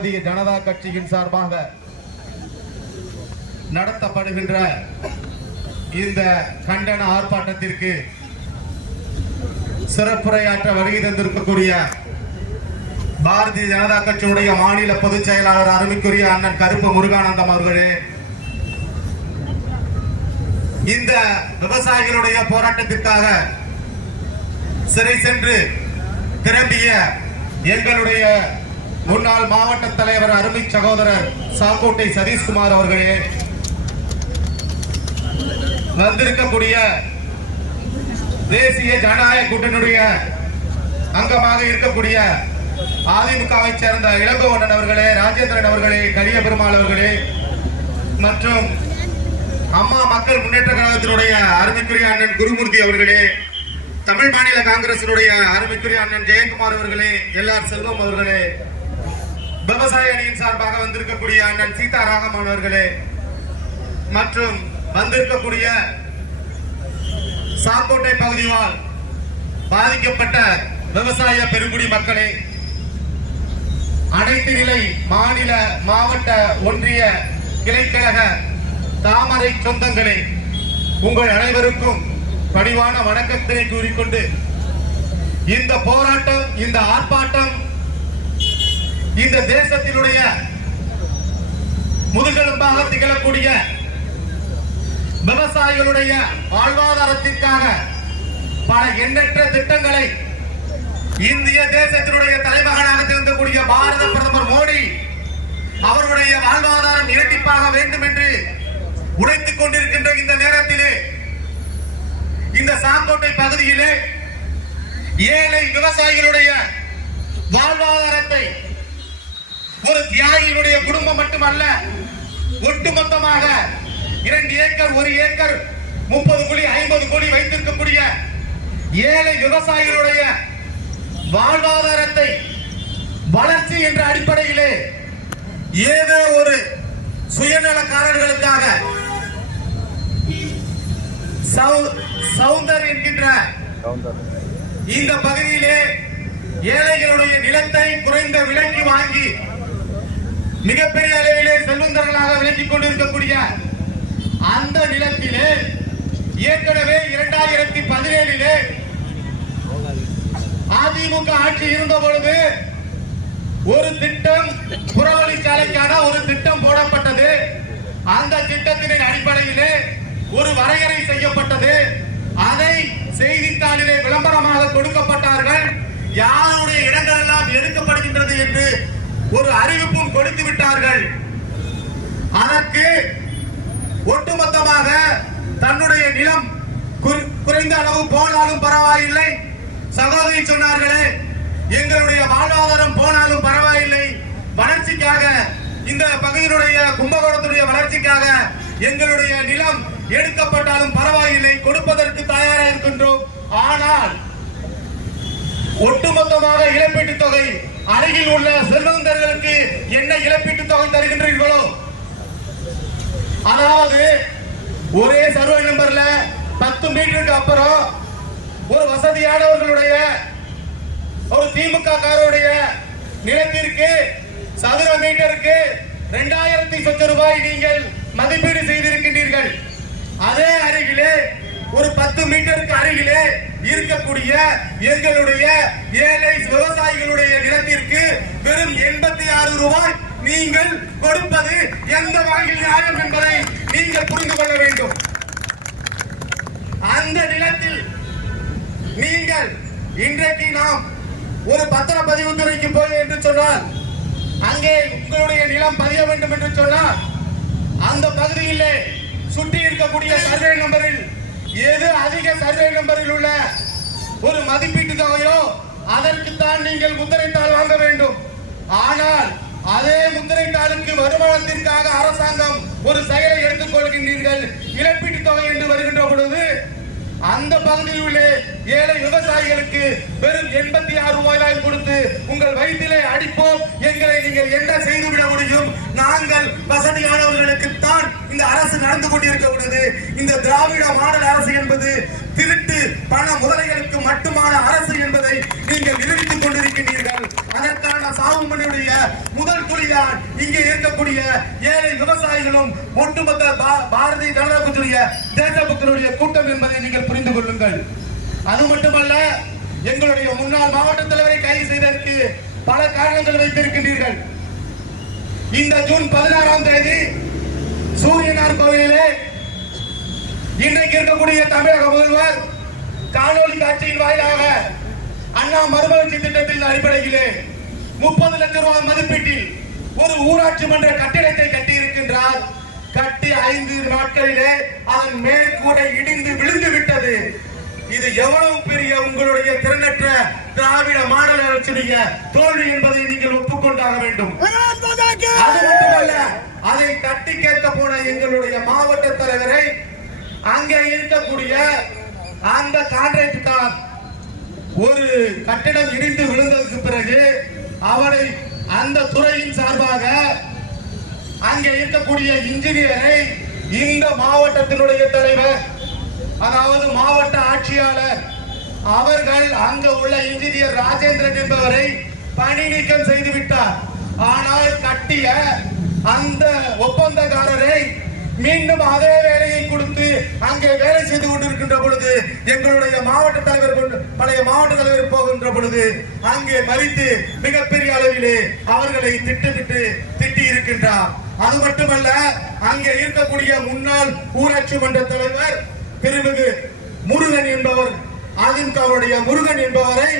பாரதிய ஜனதா கட்சியின் சார்பாக நடத்தப்படுகின்ற இந்த கண்டன ஆர்ப்பாட்டத்திற்கு சிறப்புரையாற்ற வருகை தந்திருக்கக்கூடிய பாரதிய ஜனதா கட்சியுடைய மாநில பொதுச் செயலாளர் அருமைக்குரிய அண்ணன் கருப்பு முருகானந்தம் அவர்களே, இந்த விவசாயிகளுடைய போராட்டத்திற்காக சிறை சென்று திரும்பிய எங்களுடைய முன்னாள் மாவட்ட தலைவர் அருமை சகோதரர் சாக்கோட்டை சதீஷ்குமார் அவர்களே, வந்திருக்கக்கூடிய தேசிய ஜனநாயக கூட்டணியுடைய அங்கமாக இருக்கக்கூடிய அதிமுகவை சேர்ந்த இளங்கோவண்ணன் அவர்களே, ராஜேந்திரன் அவர்களே, கலிய பெருமாள் அவர்களே மற்றும் அம்மா மக்கள் முன்னேற்ற கழகத்தினுடைய அருமைக்குரிய அண்ணன் குருமூர்த்தி அவர்களே, தமிழ் மாநில காங்கிரசினுடைய அருமைக்குரிய அண்ணன் ஜெயக்குமார் அவர்களே, எல்ஆர் செல்வம் அவர்களே, விவசாய அணியின் சார்பாக வந்திருக்கக்கூடிய அண்ணன் சீதாராமன் அவர்களே மற்றும் வந்திருக்கக்கூடிய சாக்கோட்டை பகுதியால் பாதிக்கப்பட்ட விவசாய பெருங்குடி மக்களே, அனைத்து நிலை மாநில மாவட்ட ஒன்றிய கிளைக்கழக தாமரை சொந்தங்களே, உங்கள் அனைவருக்கும் பணிவான வணக்கத்தினை கூறிக்கொண்டு இந்த போராட்டம், இந்த ஆர்ப்பாட்டம் இந்த தேசத்தினுடைய முதுகெலும்பாக திகழக்கூடிய விவசாயிகளுடைய வாழ்வாதாரத்திற்காக பல எண்ணற்ற திட்டங்களை இந்திய தேசத்தினுடைய தலைமகனாக திகழக்கூடிய பாரத பிரதமர் மோடி அவருடைய வாழ்வாதாரம் இரட்டிப்பாக வேண்டும் என்று உழைத்துக் கொண்டிருக்கின்ற இந்த நேரத்திலே இந்த சாக்கோட்டை பகுதியிலே ஏழை விவசாயிகளுடைய வாழ்வாதாரத்தை ஒரு தியாகிகளுடைய குடும்பம் மட்டுமல்ல, ஒட்டுமொத்தமாக 2 ஏக்கர் 1 ஏக்கர் 30 கோடி 50 கோடி வைத்திருக்கக்கூடிய ஏழை விவசாயிகளுடைய வாழ்வாதாரத்தை வளர்ச்சி என்ற அடிப்படையிலே ஏதோ ஒரு சுயநலக்காரர்களுக்காக சவுந்தர் என்கின்ற இந்த பகுதியிலே ஏழைகளுடைய நிலத்தை குறைந்த விலைக்கு வாங்கி மிகப்பெரிய அளவிலே செல்வந்தர்களாக விலக்கிக் கொண்டிருக்கக்கூடிய அந்த நிலத்திலே ஏற்கனவே 2017 அதிமுக ஆட்சி இருந்த பொழுது ஒரு திட்டம், புறவழிச்சாலைக்கான ஒரு திட்டம் போடப்பட்டது. அந்த திட்டத்தின் அடிப்படையிலே ஒரு வரையறை செய்யப்பட்டது. அதை செய்தித்தாளிலே விளம்பரமாக கொடுக்கப்பட்டார்கள். யாருடைய இடங்கள் எல்லாம் எடுக்கப்படுகின்றது என்று ஒரு அறிவிப்பும் கொடுத்து விட்டார்கள். அதற்கு ஒட்டுமொத்தமாக தன்னுடைய நிலம் குறைந்த அளவு போனாலும் பரவாயில்லை, சகோதரி சொன்னார்களே, எங்களுடைய வாழ்வாதாரம் போனாலும் பரவாயில்லை, வளர்ச்சிக்காக இந்த பகுதியினுடைய கும்பகோணத்துடைய வளர்ச்சிக்காக எங்களுடைய நிலம் எடுக்கப்பட்டாலும் பரவாயில்லை, கொடுப்பதற்கு தயாராக இருக்கின்றோம். ஆனால் ஒட்டுமொத்தமாக இழப்பீட்டு தொகை அருகில் உள்ள செல்வந்தர்களுக்கு என்ன இழப்பீட்டு தொகை தருகின்றீர்களோ, அதாவது ஒரே சர்வே நம்பர்ல 10 மீட்டருக்கு அப்புறம் ஒரு வசதியானவர்களுடைய ஒரு திமுக காரருடைய நிலத்திற்கு சதுர மீட்டருக்கு 2000 சொச்ச ரூபாய் நீங்கள் மதிப்பீடு செய்திருக்கின்றீர்கள். அதே அருகிலே ஒரு 10 மீட்டருக்கு அருகிலே இருக்கக்கூடிய எங்களுடைய ஏழை விவசாயிகளுடைய நிலத்திற்கு வெறும் 86 ரூபாய் நீங்கள் கொடுப்பது எந்த வகையில் நியாயம் என்பதை நீங்கள் புரிந்து கொள்ள வேண்டும். அந்த நிலத்தில் நீங்கள் இன்றைக்கு நாம் ஒரு பத்திரப்பதிவு துறைக்கு போய் என்று சொன்னால், அங்கே உங்களுடைய நிலம் பதிய வேண்டும் என்று சொன்னால், அந்த பகுதியிலே சுற்றி இருக்கக்கூடிய சர்வே நம்பரில் எது அதிக சர்வே நம்பரில் உள்ள ஒரு மதிப்பீட்டு தொகையோ அதற்குத்தான் நீங்கள் முத்திரைத்தாள் வாங்க வேண்டும். ஆனால் அதே முத்திரைத்தாளுக்கு வருமானத்திற்காக அரசாங்கம் ஒரு செயலை எடுத்துக் கொள்கின்றீர்கள். இழப்பீட்டு தொகை என்று வருகின்ற பொழுது அந்த பகுதியில் உள்ள ஏழை விவசாயிகளுக்கு வெறும் 86 ரூபாய் கொடுத்து உங்கள் வயிற்றிலே அடிப்போம், எங்களை நீங்கள் என்ன செய்துவிட முடியும், நாங்கள் வசதியானவர்களுக்கு தான் இந்த அரசு நடந்து கொண்டிருக்கிறது. இந்த திராவிட மாடல் அரசு என்பது திருட்டு பண முதலைகளுக்கு மட்டுமான அரசு என்பதை நீங்கள் நிரூபித்துக் கொண்டிருக்கின்றீர்கள். அதற்கான சாவுமணியுடைய முதல் துளியாக இங்கே இருக்கக்கூடிய ஏழை விவசாயிகளும் ஒட்டுமொத்த பாரதிய ஜனதா கட்சியுடைய தேசபக்தருடைய கூட்டம் என்பதை நீங்கள் புரிந்து கொள்ளுங்கள். அது மட்டுமல்ல, எங்களுடைய முன்னாள் மாவட்ட தலைவரை கைது செய்ததற்கு பல காரணங்கள் வைத்திருக்கின்றீர்கள். இந்த ஜூன் 16ஆம் தேதி சூரியனார் கோவிலிலே இன்றைக்கு இருக்கக்கூடிய தமிழக முதல்வர் காணொலி காட்சியின் வாயிலாக அண்ணா மறுமலர்ச்சி திட்டத்தின் அடிப்படையிலே 30 லட்சம் ரூபாய் மதிப்பீட்டில் ஒரு ஊராட்சி மன்ற கட்டிடத்தை கட்டி இருக்கின்றார். கட்டி 5 நாட்களிலே அதன் மேற்கூடை இடிந்து விழுந்து விட்டது. இது எவ்வளவு பெரிய உங்களுடைய திறனற்ற திராவிட மாடல் அரசுடைய தோல்வி என்பதை நீங்கள் ஒப்புக்கொண்டாக வேண்டும். அது மட்டுமல்ல, அதை தட்டி கேட்க போன எங்களுடைய மாவட்ட தலைவரை அங்கே இருக்கக்கூடிய அந்த கான்ட்ராக்டர் ஒரு கட்டிடம் இடிந்து விழுந்ததற்கு பிறகு அவரை அந்த துறையின் சார்பாக அங்கே இருக்கக்கூடிய இன்ஜினியரை இந்த மாவட்டத்தினுடைய தலைவர், அதாவது மாவட்ட ஆட்சியாளர் அவர்கள் அங்க உள்ள இன்ஜினியர் ராஜேந்திரன் என்பவரை பணி நீக்கம் செய்து விட்டார். ஆனால் கட்டிய அந்த ஒப்பந்தக்காரரை மீண்டும் அதே வேலையை கொடுத்து அங்கே வேலை செய்து கொண்டிருக்கின்ற பொழுது எங்களுடைய மாவட்ட தலைவர் பழைய மாவட்ட தலைவர் போகின்ற பொழுது அங்கே மறித்து மிகப்பெரிய அளவிலே அவர்களை திட்டி இருக்கின்றார். அது மட்டுமல்ல, அங்கே இருக்கக்கூடிய முன்னாள் ஊராட்சி மன்ற தலைவர் திருமிகு முருகன் என்பவர், அதிமுகவுடைய முருகன் என்பவரை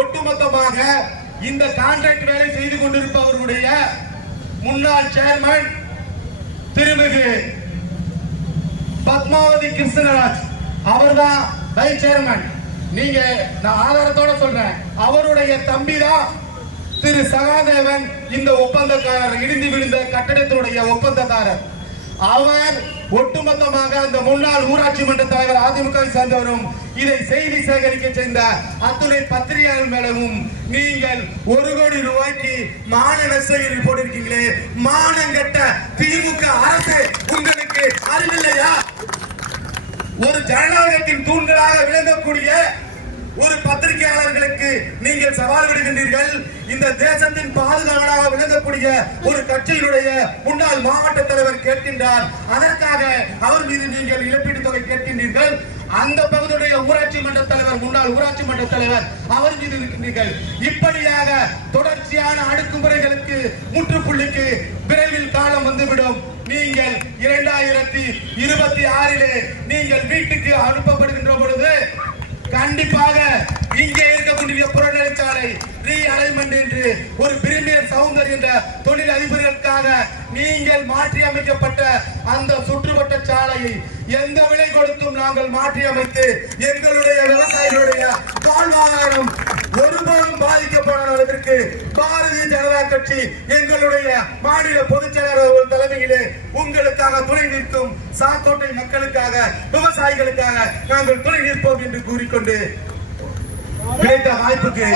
ஒட்டுமொத்தமாக இந்த கான்ட்ராக்ட் வேலை செய்து கொண்டிருப்பவர்களுடைய முன்னாள் சேர்மன் திருமிகு பத்மாவதி கிருஷ்ணராஜ் அவர்தான் வைஸ் சேர்மன். நீங்க நான் ஆதாரத்தோட சொல்றேன், அவருடைய தம்பி தான் திரு சகாதேவன், இந்த ஒப்பந்தக்காரர், இடிந்து விழுந்த கட்டடத்தினுடைய ஒப்பந்தக்காரர். அவர் ஒட்டுமொத்தமாக அந்த முன்னாள் ஊராட்சி மன்ற தலைவர் அதிமுக சேர்ந்தவரும் இதை செய்தி சேகரிக்க செய்த அத்துணை பத்திரிகையாளர் மேலவும் நீங்கள் 1 கோடி ரூபாய்க்கு மான நஷ்டஈடு போட்டிருக்கீங்களே, மானங்கட்ட திமுக அரசு உங்களுக்கு அறிவில்லையா? ஒரு ஜனநாயகத்தின் தூண்களாக விளங்கக்கூடிய ஒரு பத்திரிகையாளர்களுக்கு நீங்கள் சவால் விடுகின்றீர்கள். இந்த தேசத்தின் பாதுகாவலாக விளங்கக்கூடிய ஒரு கட்சியினுடைய முன்னாள் மாவட்ட தலைவர் கேட்கின்றார். அதற்காக அவர் மீது நீங்கள் இழப்பீடு தொகை கேட்கின்றீர்கள். அந்த பகுதியுடைய ஊராட்சி மன்ற தலைவர், முன்னாள் ஊராட்சி மன்ற தலைவர், அவர் மீது இருக்கின்றீர்கள். இப்படியாக தொடர்ச்சியான அடக்குமுறைகளுக்கு முற்றுப்புள்ளிக்கு விரைவில் காலம் வந்துவிடும். நீங்கள் 2026 நீங்கள் வீட்டுக்கு அனுப்பப்படுகின்ற பொழுது கண்டிப்பாக இங்கே இருக்கக்கூடிய புறநெடுஞ்சாலை ரீ அலைன்மெண்ட் என்று ஒரு பிரிமியர் சவுந்தர் என்ற தொழில் அதிபர்களுக்காக நீங்கள் மாற்றி அமைக்கப்பட்ட அந்த சுற்றுவட்ட சாலையை எந்த விலை கொடுத்தும் நாங்கள் மாற்றி அமைத்து எங்களுடைய விவசாயிகளுடைய வாழ்வாதாரம் ஒருபோதும் பாதிக்கப்படாத அளவிற்கு பாரதிய ஜனதா கட்சி எங்களுடைய மாநில பொதுச் செயலாளர் தலைமையிலே உங்களுக்காக துணை நிற்கும். சாத்தோட்டை மக்களுக்காக, விவசாயிகளுக்காக நாங்கள் துணை நிற்போம் என்று கூறிக்கொண்டு கிடைத்த வாய்ப்புக்கு